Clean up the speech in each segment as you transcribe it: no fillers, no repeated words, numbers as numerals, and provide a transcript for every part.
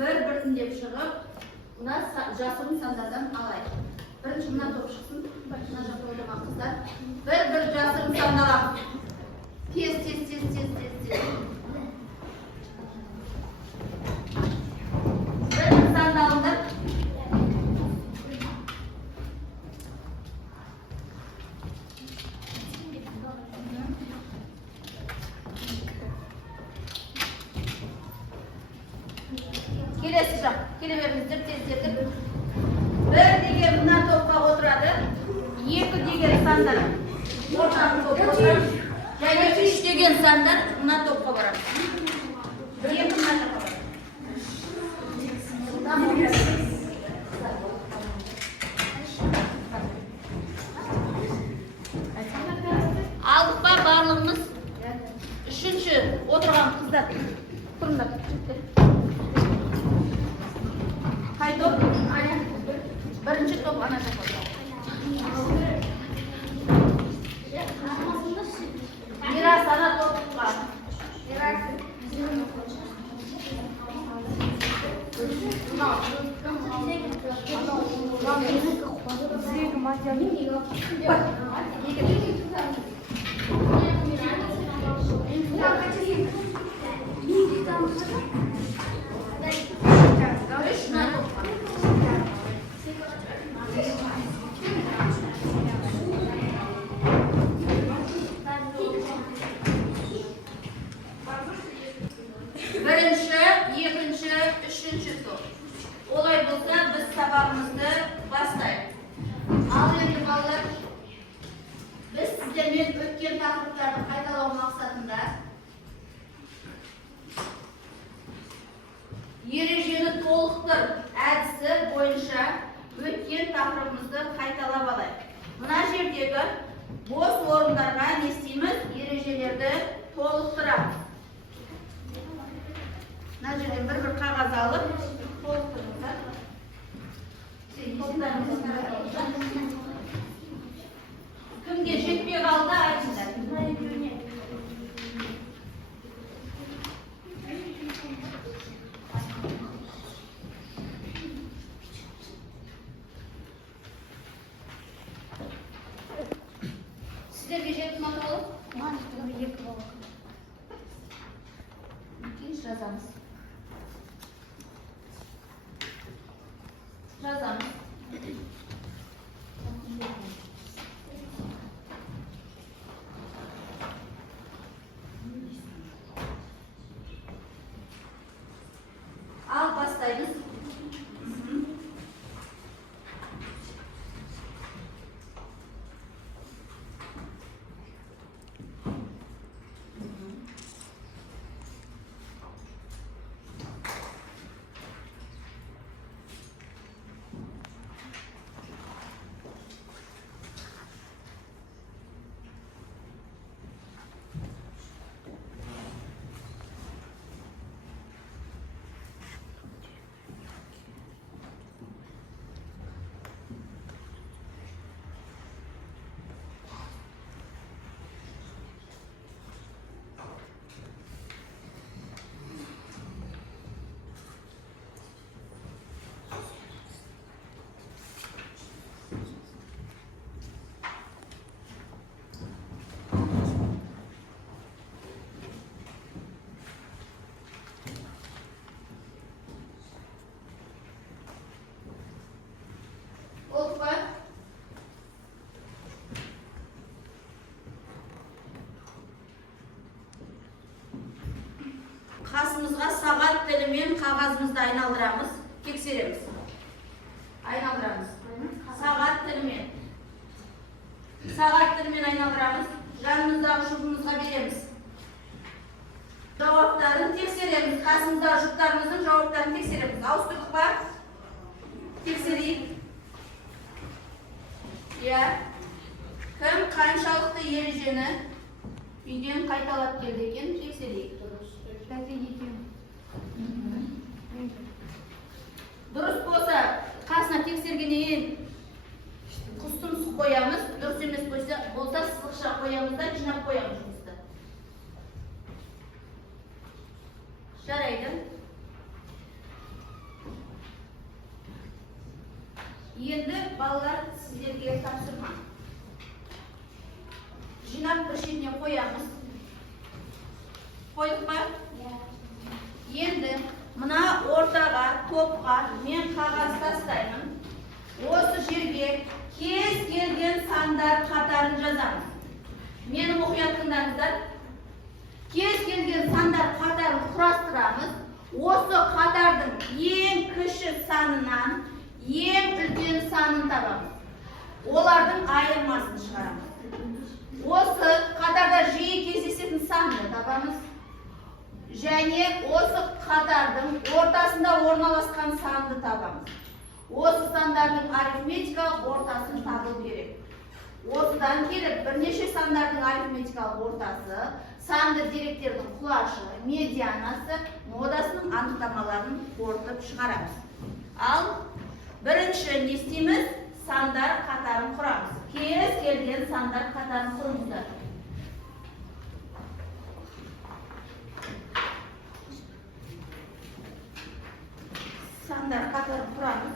bir-birindep шығып, мына жасырын сандардан алайық. Бірінші мына топ шықсын, мына жақта ойламақ қыздар. Bir жасырын сандаламыз. Тез. Bir sandalındır. Kelesi жақ, келеберіңіздер тездетіп. Bir деген мына топқа отырады, екі деген сандар ортаға топқа отырады, және үш деген сандар мына топқа барады. Екі мына жаққа барады. Алдық па барлығымыз? Үшінші отырған қыздар. Тұрыңдар. Қай топ? Бірінші топ ана жаққа. Мирас ана топқа. Birinchi, ikkinchi, uchinchi to'p. Olay bo'lsa, biz sababimizni bastaylik. Al endi bolalar, biz sizlarga o'tgan taqdirlarni qaytalov maqsadida erejeni to'liqtir adisi bo'yicha o'tgan taqdirimizni qaytalab olaylik. Mana yerdagi bo'sh o'rinlarga ne istaymiz? Erejelarni to'liqtiramiz. Najerden bir qog'oz olib, to'liqtiramiz. Kimga jetmay qoldi, aytinglar. Sizlarga jetmay qoldi? Mana sizlarga yetib qoldi. Keyin yozamiz. Al bastaymiz. Қасымызға сағат тілімен қағазымызды айналдырамыз, тексереміз. Айналдырамыз. Сағат тілімен айналдырамыз. Жанымыздағы жұбымызға береміз. Жауаптарын тексереміз. Қасымыздағы жұптарымыздың жауаптарын тексереміз. Ауыстырдық па? Тексерейік. Кім қаншалықты ережені үйден қайталап келді екен, тексерейік. Дұрыс болса, қасына тексергеннен құстымсыз қоямыз, дұрыс емес болса, сызықша қоямыз да, жинап қоямыз жұмысты. Жарайды. Енді балалар сіздерге тапсырма. Жинап бір шетіне қоямыз. Қойдық па? Енді мына ортаға, топқа мен қағаз тастаймын. Осы жерге кез келген сандар қатарын жазамыз. Мені мұқият тыңдаңыздар. Кез келген сандар қатарын құрастырамыз. Осы қатардың ең кіші санынан ең үлкен санын табамыз. Олардың айырмасын шығарамыз. Осы қатарда жиі кездесетін санды табамыз. Және осы қатардың ортасында орналасқан санды табамыз. Осы сандардың арифметикалық ортасын табу керек. Осыдан келіп бірнеше сандардың арифметикалық ортасы, санды деректердің құлашы, медианасы, модасының анықтамаларын қорытып шығарамыз. Ал бірінші не істейміз? Сандар қатарын құрамыз. Кез келген сандар қатарын құрыңыздар. Сандар қатарын құрамыз.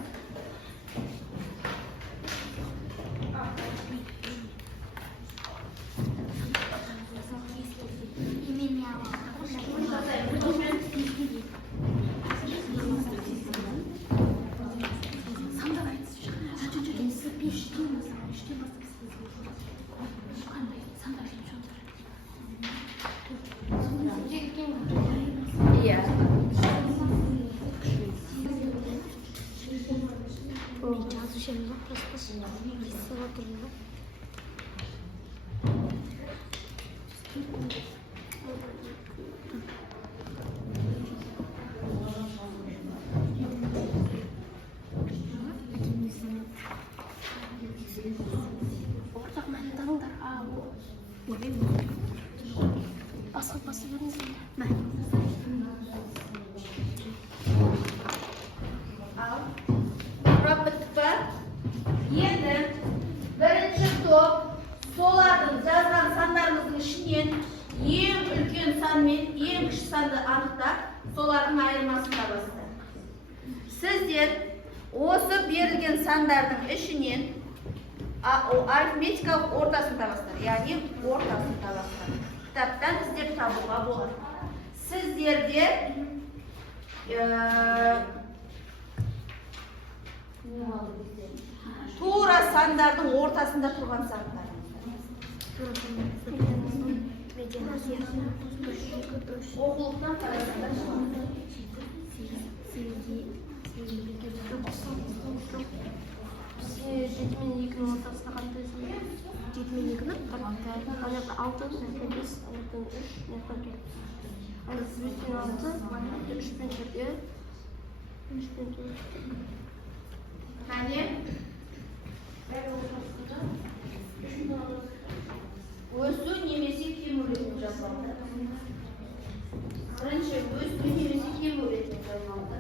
Солардың жазған сандарымыздың ішінен ең үлкен сан мен ең кіші санды анықтап, солардың айырмасын табасыздар. Сіздер осы берілген сандардың ішінен арифметикалық ортасын табасыздар, яғни ортасын табасыздар. Кітаптан іздеп табуға болады. Сіздерде тура сандардың ортасында тұрған сандар. Оқулықтан қарасаңдар. 7-2-nin ортасына қандай 7-2-ні мына жақта 6, мына 5, мына 3, мына 4. Ал 3-6, 3-4-ге 3-4. Қане? Өсу немесе кему ретінде жазылады. Бірінші өсу немесе кему ретінде жазылады.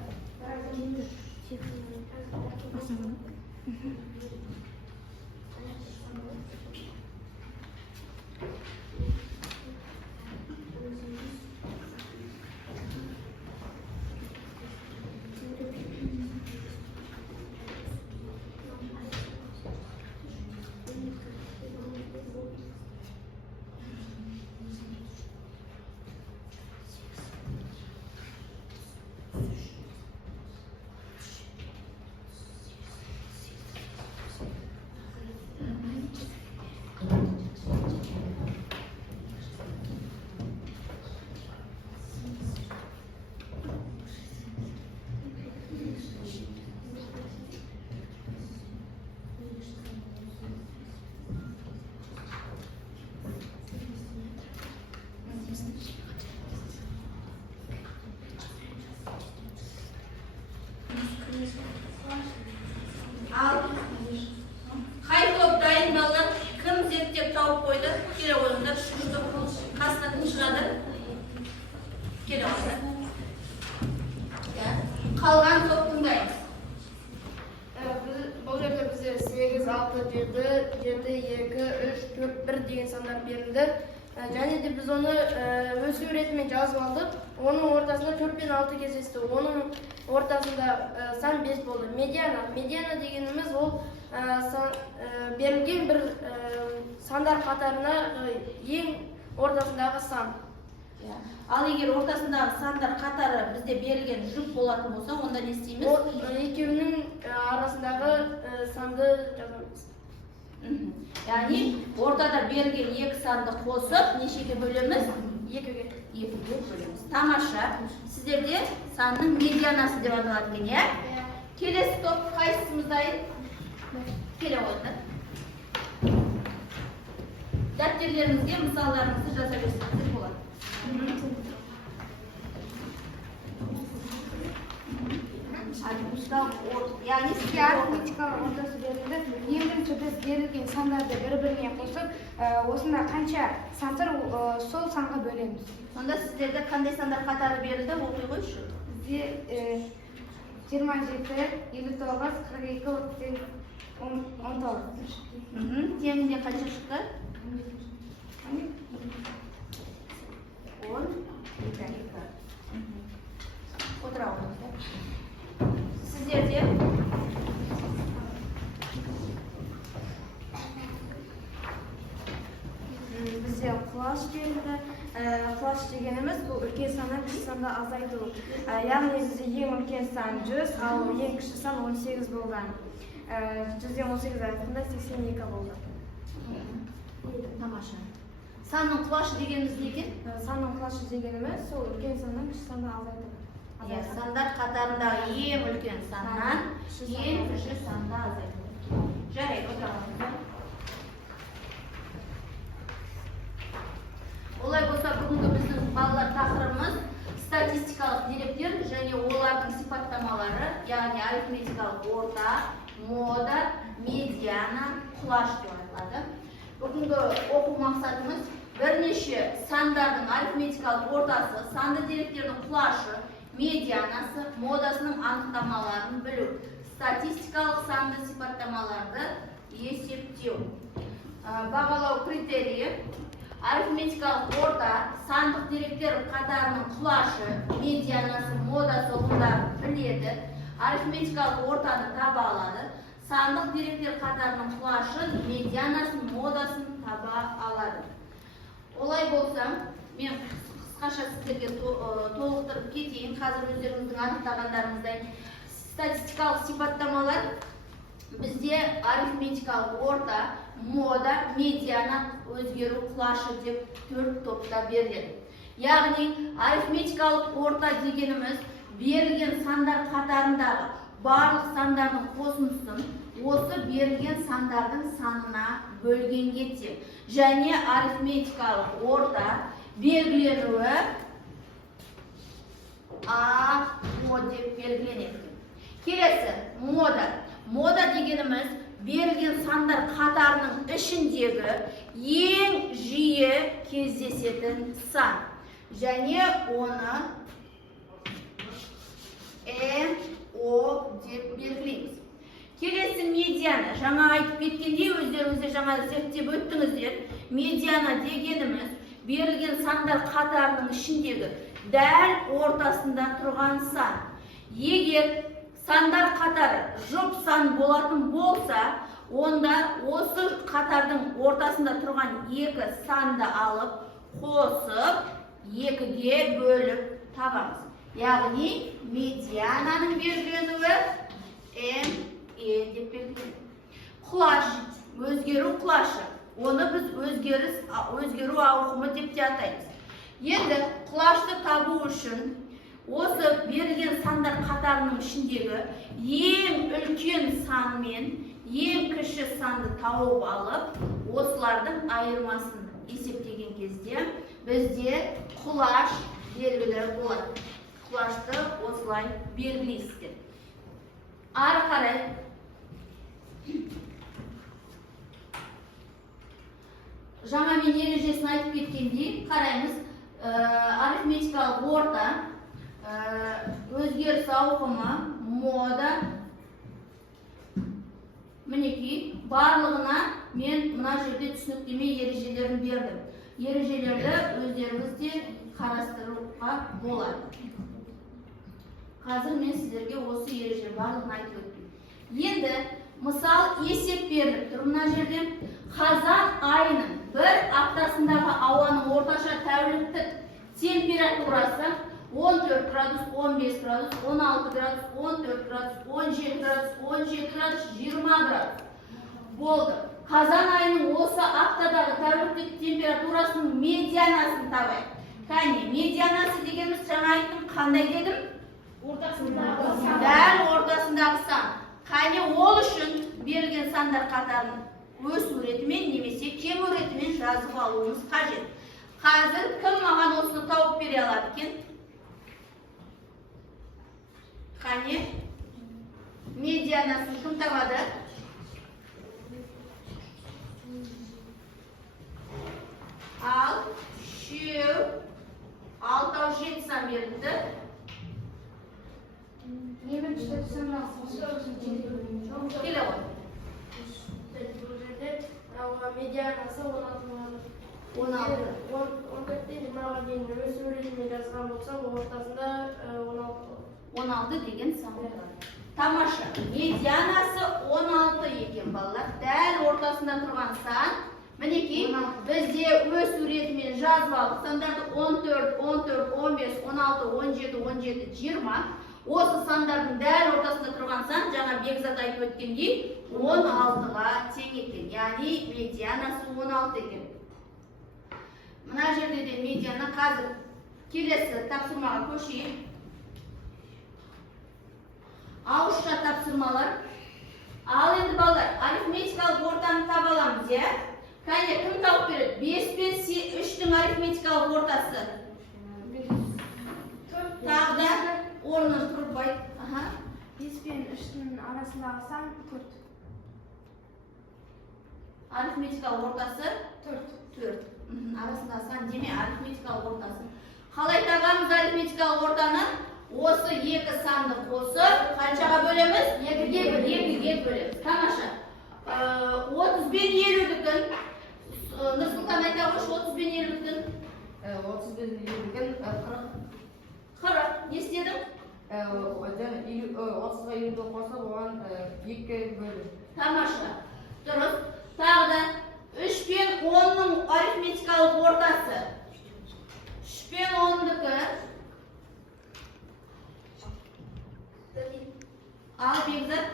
Ал қай топ дайын балалар? Кім зерттеп тауып қойды? Келе қойыңдар. Үшінші топтың қасына кім шығады? Келе қойыңдар. Қалған топтың дайыныз. Бұл жерде бізде 8, 6, 7, 7, 2, 3, 4, 1 деген сандар берілді. Және де біз оны өз суретімен жазып алдық. Оның ортасында 4 пен 6 кездесті. Оның ортасында сан 5 болды. Медиана дегеніміз ол берілген бір сандар қатарына ең ортасындағы сан. Ал егер ортасындағы сандар қатары бізде берілген жұп болатын болса, онда не істейміз? Екеуінің арасындағы санды жазамыз. Яғни ортада берілген екі санды қосып нешеге бөлеміз? Екіге бөлеміз. Тамаша. Сіздерде санның медианасы деп аталады екен, иә? Келесі топ қайсымыз дайын? Келе қойды. Дәптерлеріңізге мысалдарыңызды жаза берсеңіздер болады. Яғни сізге арифметикалық ортасы берілді. Ең бірінші біз берілген сандарды бір-біріне қосып, осында қанша сан тұр, сол санға бөлеміз. Сонда сіздерде қандай сандар қатары берілді, оқи қойшы. Бізде 27, 59, 42, 19. Темінде қанша шықты? 10. Отыра отырыңыздар. Сіздерде Бізде құлаш берілді. Құлаш дегеніміз бұл үлкен саннан кіші санды азайту. Яғни бізде ең үлкен сан 100, ал ең кіші сан 18 болған. 100-ден 18 арасында 82 болды. тамаша. Санның құлашы дегеніміз не екен? Санның құлашы дегеніміз сол үлкен саннан кіші санды азайту. Сандар қатарындағы ең үлкен саннан ең кіші санды азайту. Жарайды, отырамыз. Олай болса, бүгінгі біздің балалар тақырыбымыз статистикалық деректер және олардың сипаттамалары, яғни арифметикалық орта, мода, медиана, құлаш деп аталады. Бүгінгі оқу мақсатымыз бірнеше сандардың арифметикалық ортасы, санды деректердің құлашы, медианасы, модасының анықтамаларын білу, статистикалық санды сипаттамаларды есептеу. Бағалау критерийі: арифметикалық орта сандық деректер қатарының құлашы, медианасы, модасы ұғымдарын біледі. Арифметикалық ортаны таба алады. Сандық деректер қатарының құлашы, медианасын, модасын таба алады. Олай болса, мен қысқаша сіздерге толықтырып кетейін. Қазір өздеріңіздің анықтағандарыңыздай статистикалық сипаттамалар бізде арифметикалық орта, мода, медиана, өзгеру, құлашы деп 4 топта беріледі. Яғни арифметикалық орта дегеніміз берілген сандар қатарындағы барлық сандардың қосындысын осы берілген сандардың санына бөлгенге тең. Және арифметикалық орта белгіленуі А, О деп белгіленеді. Келесі, мода. Мода дегеніміз берілген сандар қатарының ішіндегі ең жиі кездесетін сан. Және оны О деп белгілейміз. Келесі медиана. Жаңа айтып кеткендей, өздеріңізде жаңа зерттеп өттіңіздер. Медиана дегеніміз берілген сандар қатарының ішіндегі дәл ортасында тұрған сан. Егер сандар қатары жұп сан болатын болса, онда осы қатардың ортасында тұрған екі санды алып, қосып, екіге бөліп табамыз. Яғни медиананың белгіленуі деп белгіленеді. Құлаш, өзгеру құлашы. Оны біз өзгеру ауқымы деп те атаймыз. Енді құлашты табу үшін осы берілген сандар қатарының ішіндегі ең үлкен сан мен ең кіші санды тауып алып, осылардың айырмасын есептеген кезде бізде құлаш белгілі болады. Құлашты осылай белгілейсіздер. Ары қарай жаңа мен ережесін айтып кеткендей, қараймыз. Арифметикалық орта, өзгеріс ауқымы, мода, мінекей, барлығына мен мына жерде түсініктеме ережелерін бердім. ережелерді өздеріңіз де қарастыруға болады. Қазір мен сіздерге осы ереже барлығын айтып өттім. Енді мысал есеп беріліп тұр мына жерде. Қазан айының бір аптасындағы ауаның орташа тәуліктік температурасы 14 градус, 15 градус, 16 градус, 14 градус, 17 градус, 17 градус, 20 градус болды. Қазан айының осы аптадағы тәуліктік температурасының медианасын табайық. Кәне, медианасы дегеніміз жаңа айттым, қандай дедім? Дәл ортасындағы сан. Кәне, ол үшін берілген сандар қатарын өс өретімен немесе кем өретімен жазып алуымыз қажет. Қазір кім маған осыны тауып бере алады екен? Кәне, медианасын кім табады? Ал, 3, 6, 7 сан берілді. Келе ғой. Бұл жерде медианасы 16 20-ға дейін өз өретімен жазған болсам, ортасында 16 деген сан болады. Тамаша. Медианасы 16 екен балалар. Дәл ортасында тұрған сан. Мінекей, бізде өз суретімен жазып алдық. Сандарды 14, 14, 15, 16, 17, 17, 20. Осы сандардың дәл ортасында тұрған сан, жаңа Бекзат айтып өткендей, 16-ға тең екен. Яғни медианасы 16 екен. Мына жерде де медиана қазір келесі тапсырмаға көшейік. Ауызша тапсырмалар. Ал енді балалар, арифметикалық ортаны таба аламыз, иә? Кәне, кім тауып береді? 5 пен 3-тің арифметикалық ортасы. Тағы да орнын тұрып айт. 5 пен 3-тің арасындағы сан 4. Арифметикалық ортасы 4. Арасындағы сан деме арифметикалық ортасы. Қалай табамыз арифметикалық ортаны? Осы екі санды қосып, қаншаға бөлеміз? 2-ге бөлеміз. Тамаша. 30 пен 50-дікін. Нұрсұлтан айта қойшы, 30 пен 50-дікін. 30 пен 50-дікін 40. 40. Не істедің? 30-ға 50-ді қосып, оған 2-ге бөлім. Тамаша. Дұрыс. Тағы да 3 пен 10-ның арифметикалық ортасы. 3 пен 10-дікі. Ал Бекзат.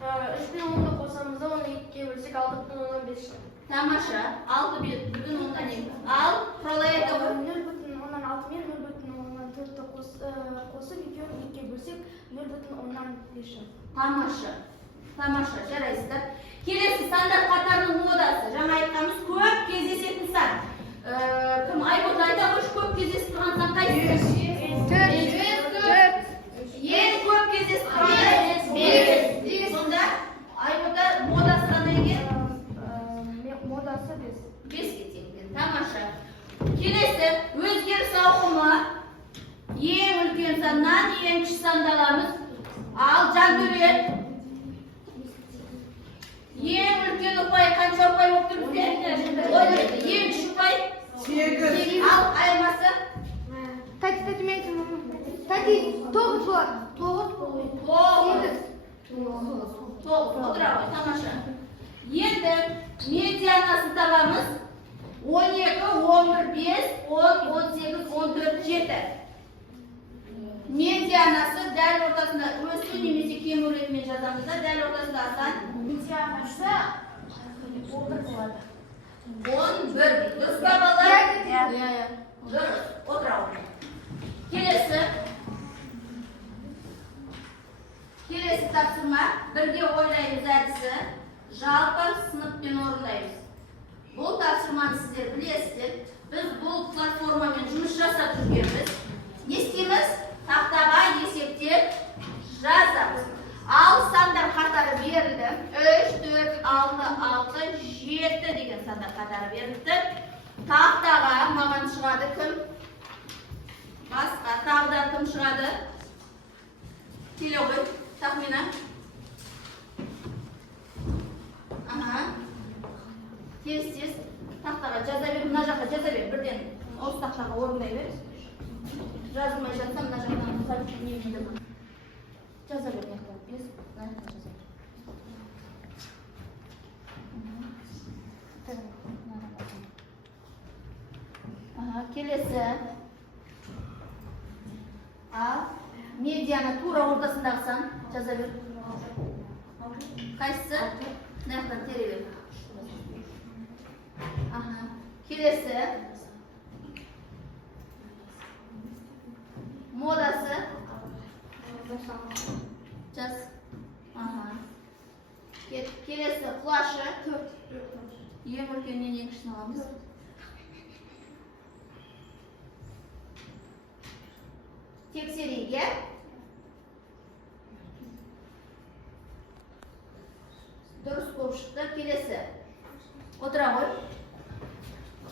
3 пен 10-ды қосамызда, оны 2-ге бөлсек 6,5. Тамаша. 6,2. Ал құралай айта ғой. 0,6 мен 0,4-ті қосып, екеуін 2-ге бөлсек 0,5. Тамаша, жарайсыздар. Келесі сандар қатарының модасы. Жаңа айтқанымыз көп кездесетін сан. Кім Айбота айта қойшы, көп кездесіп тұрған сан қайсы? 4. Ең көп кездесіп тұрған 5. Сонда Айбота модасы қандай екен? Модасы 5-ге тең. Тамаша. Келесі өзгеріс ауқымы. Ең үлкен саннан ең кіші санды аламыз. Ал Жантөре. Ең үлкен ұпай қанша ұпай болып тұр бізде? Ең кіші ұпай? 8. Ал айырмасы? Тати, тоғыз болады. 9. Отыра ғой, тамаша. Енді медианасын табамыз. 12, 11, 5, 10, 18, 14, 7. Медианасы дәл ортасында өсу немесе кем өретімен жазамыз да, дәл ортасында асан. Медианасы 11 болады. 11. Дұрыс па балалар? Дұрыс. Отыра ғой. Келесі тапсырма. Бірге ойлаймыз әдісі. Жалпы сыныппен орындаймыз. Бұл тапсырманы сіздер білесіздер. Біз бұл платформамен жұмыс жасап жүргенбіз. Не істейміз? Тақтаға есептеп жазамыз. Ал сандар қатары берілді. 3, 4, 6, 7 деген сандар қатары берілді. Тақтаға маған шығады кім? Басқа тағда кім шығады? Келе ғой, тахмина. Тез тақтаға жаза бер. Мына Mına жаққа жаза бер, бірден осы тақтаға орындай бер. Жазылмай жатса, мына жақтан жаза бер, мына жақтан жаза бер. Келесі. Медианы тура ортасындағы сан жаза бер. Қайсысы? Мына жақтан тере бер. Келесі. Модасы. Жаз. Келесі құлашы. Ең үлкеннен ең кішісін аламыз. Тексерейік, е? Дұрыс болып шықты. Келесі. Отыра ғой.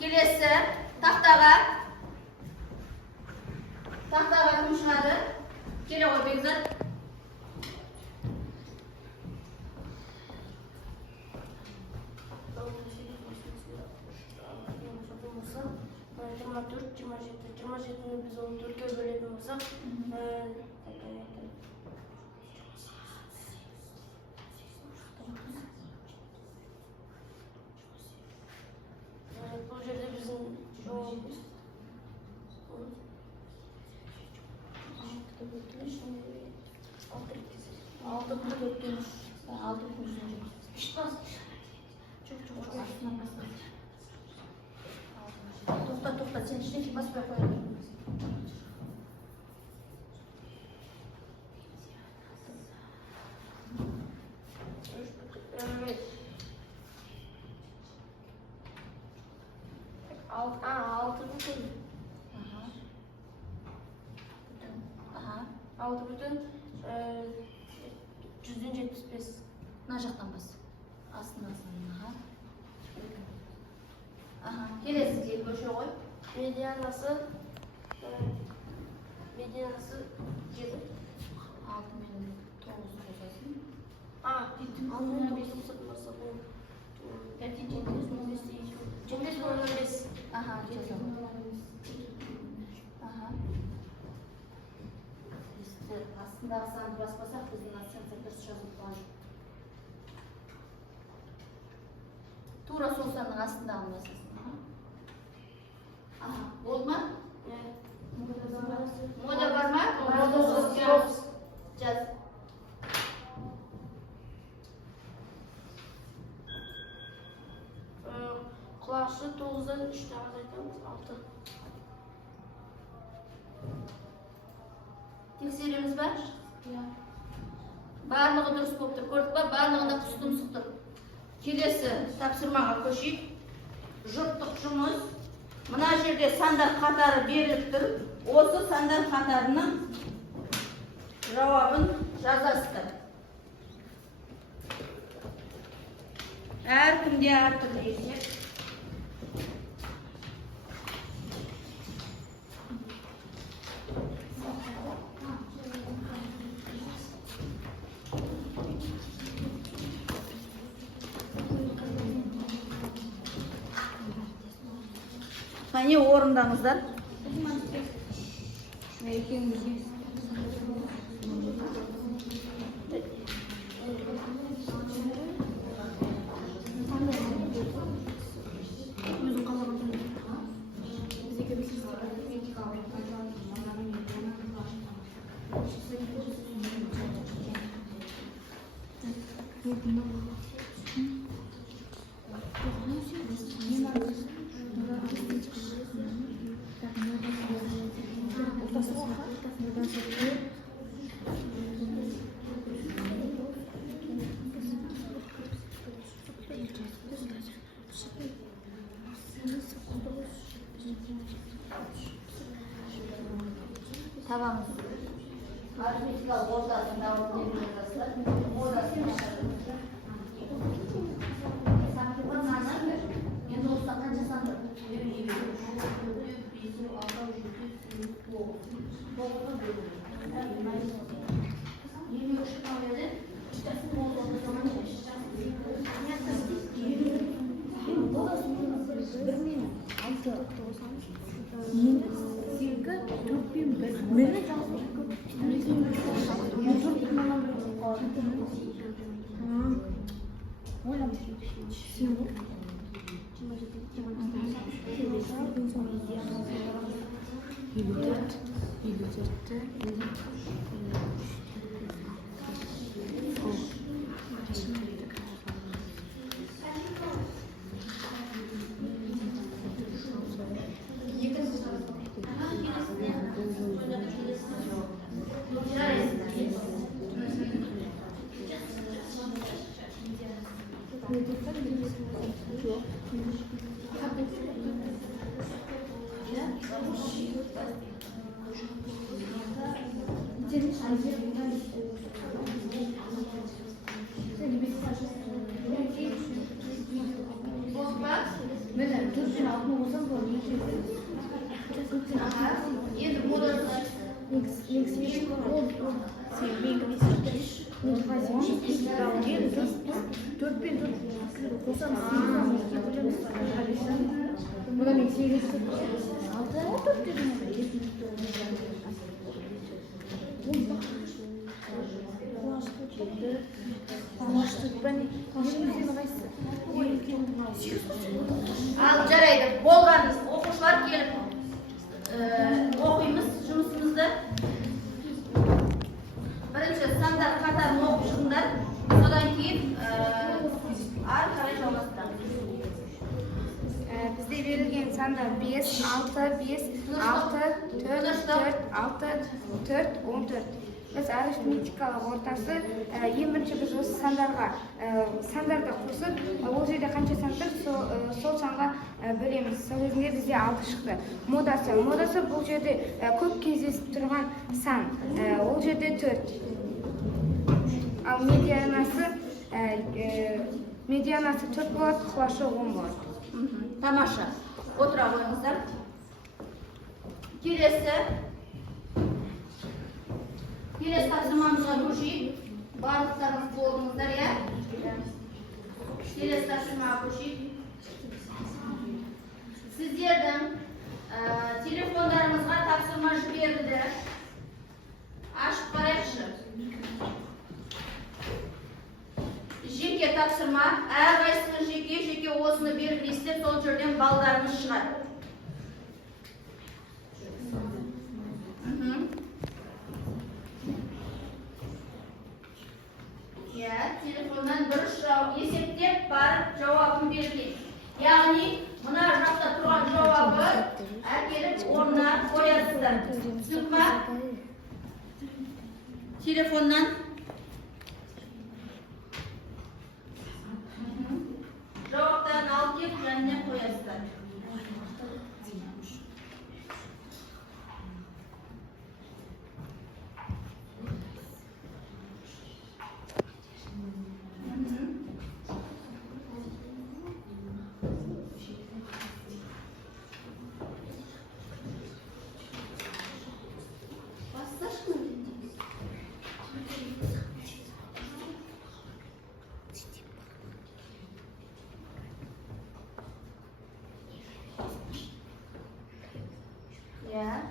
Келесі. Тақтаға. Тақтаға кім шығады? Келе ғой, Бекзат. Жиырма жетіні біз оны төртке бөлетін болсақ, бұл жерде біздің жауабымыз 6 Тоқта, сен ішінен баспай қойып. Altı бүтін 175. Мына жақтан бас. Астынан. Келесі дейін көше ғой. Медианасы 7. 6 мен 9 қосасын. 75. Астындағы санды баспасақ, біздің астенция дұрыс жазылып қалады. Тура сол санның астындағы басасың. Болды ма? Мода бар ма? Жаз. Құлашы 9-дан 3-ті азайтамыз, 6. Тексереміз ба? Барлығы дұрыс болып тұр. Көрдік па? Барлығында құстым тұр. Келесі тапсырмаға көшейік. Жұрттық жұмыс. Мына жерде сандар қатары беріліп тұр. Осы сандар қатарының жауабын жазасыздар. Әркімде әртүрлі есеп. Қане орындаңыздар. Табамыз. Арифметикалық ортасын дауып беріңіздер. Ортасын ашады. Сақтыған саны енді осыда қанша санды? 1 Endi modası al jaraydi. Bo'lgan o'quvchilar kelib o'qiymiz жұмысымызды. Birinchi standart qatorni o'qishinglar, so'dan keyin ары qaray жалғастырamiz. Bizde verilgen sanda 5, 6, 5, 6, 4, 4, 6, 4, 14. Biz arифметикалық ортасы ең бірінші біз осы сандарды қосып, ол жерде қанша сан тұр, сол санға бөлеміз. Сол кезінде бізде 6 шықты. Модасы бұл жерде көп кездесіп тұрған сан, ол жерде 4. Ал медианасы 4 болады, құлашы 10 болады. Тамаша. Отыра қойыңыздар. Келесі тапсырмамызға көшейік. Барлықтарыңыз болдыңыздар, иә? Келесі тапсырмаға көшейік. Сіздердің телефондарыңызға тапсырма жіберілді. Ашып қарайықшы. Жеке тапсырма, әрқайсыңыз жеке осыны белгілесіздер, сол жерден балдарыңыз шығады. Телефондан бір есептеп барып жауабын берген. Яғни, мына жақта тұрған жауабы әкеліп орнына қоясыздар. Түсінік ма? Телефоннан жауаптарын алып келіп жанына қоясыздар. Ya.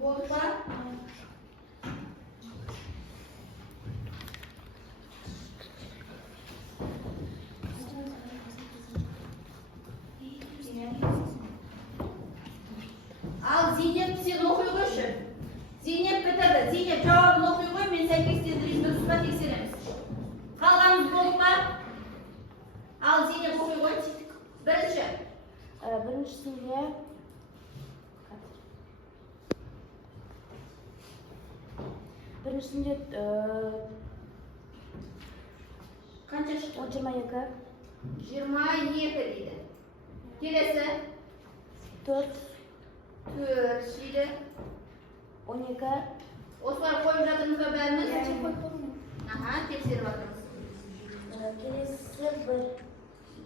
Bolsa. Al Zeynep sen okuy qo'yshi. Zeynep bitirdi. Zeynep javobini o'qiy qo'y, men sәйкестендірishni durustmi tekshiramiz. Qolganimiz bo'ldi. Al Zeynep o'qiy qo'y. Birinchisiga qancha chiqdi? 22. 22 deydi. Kelesi 4 deydi. 12. Osman qo'yib жатырмыз ба bәрimiz? Aha, tekshirib o'tiramiz. Kelesi bir.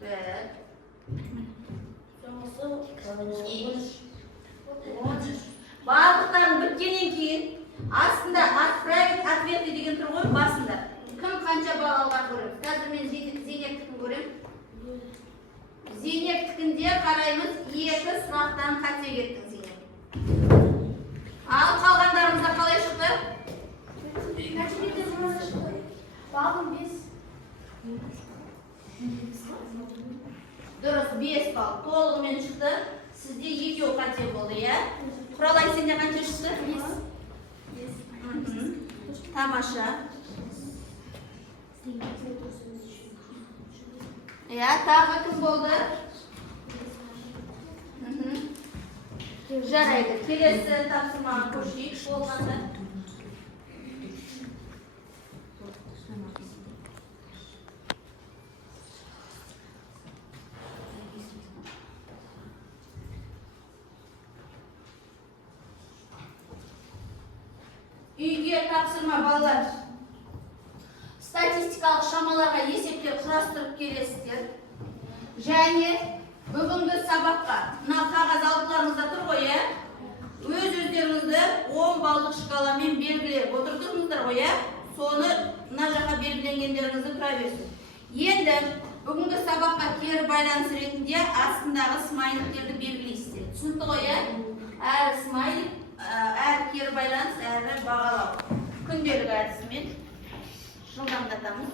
Bir. Sonrası Bardıkların bitkenin keyin aslında отправить ответы деген тұр ғой басында. Кім қанша балл алған көреміз. Қазір мен Зейнептікін көремін. Зейнептікінде қараймыз, 2 сұрақтан қате кеттің Зейнеп. Ал қалғандарымызда қалай шықты? Балым 5. Дұрыс, 5 балл. Толығымен шықты. Сізде 2 қате болды, иә? Құралай, сенде қанша шықты? 5. Тамаша. Иә, тағы кім болды? Жарайды. Келесі тапсырманы көшейік болғанда. Үйге тапсырма балалар. Статистикалық шамаларға есептер құрастырып келесіздер. Және бүгінгі сабаққа мына қағаз алдыларыңызда тұр ғой, өз-өздеріңізді 10 баллық шкаламен белгілеп отырдыңыздар ғой, соны мына жаққа белгіленгендеріңізді тұра берсін. Енді бүгінгі сабаққа кері байланыс ретінде астындағы смайликтерді белгілейсіздер. Түсінікті ғой, әр смайлик, әр кері байланыс, әрі бағалау. Күнделік әдісімен жылдамдатамыз.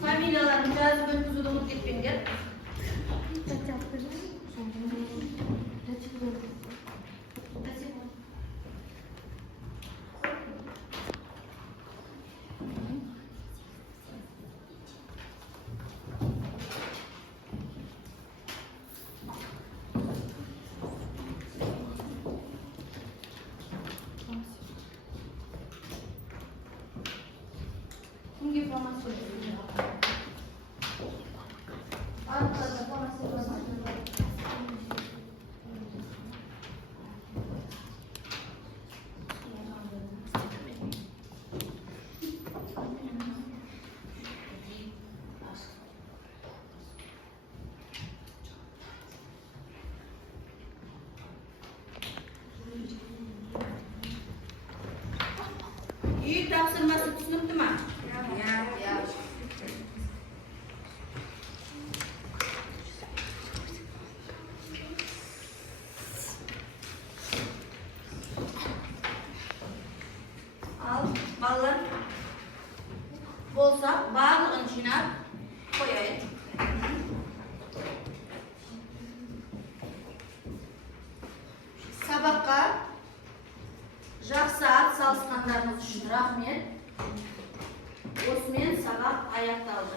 Фамилияларын жазып өткізуді ұмытып кетпеңдер. Кімге формат сөйлейді? Арқыларда формат сөйлейді. Үй тапсырмасы түсінікті ма? Ал, балалар болса, барлығын жинап қояйын. Сабаққа жақсы ат салысқандарыңыз үшін рахмет. Осымен сабақ аяқталды.